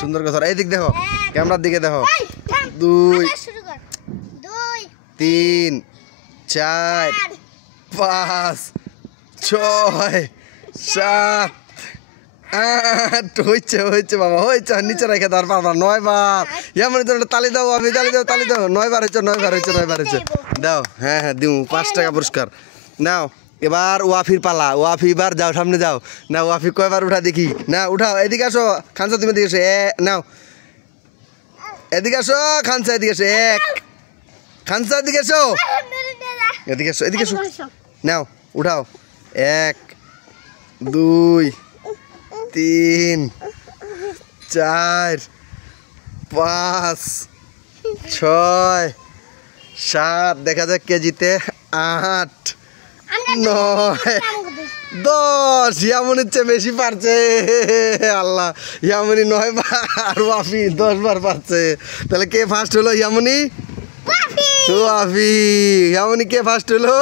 সুন্দর করে ধরো, এই দিক দেখো, ক্যামেরার দিকে দেখো। 2 3 4 5 6 7 8 হয়েছে বাবা, হয়েছে। নিচে রেখে দেওয়ার পারবা 9 বার। এমন তালি দাও, আমি তালি দাও 9 বার হয়েছে। দাও, হ্যাঁ দিউ 5 টাকা পুরস্কার নাও। এবার ওয়াফির পালা, ওয়াফি এবার যাও, সামনে যাও না। ওয়াফি কয়বার উঠা দেখি না, উঠাও। এদিকে আসো খানসা, তুমি এদিকে এসো। নাও এদিকে আসো খানসা, এদিকে এসো। খানসা এদিকে এসো, এদিকে এসো। নাও উঠাও। 1 2 3 4 5 6 7, দেখা যাক কে জিতে। 8 9 10। ইয়ামনির চেয়ে বেশি পারছে। আল্লাহ, ইয়ামনি 9 বার, ওয়াফি 10 বার পারছে। তাহলে কে ফার্স্ট হলো? ইয়ামনি। ওয়াফি। ইয়ামনি কে ফার্স্ট হলো?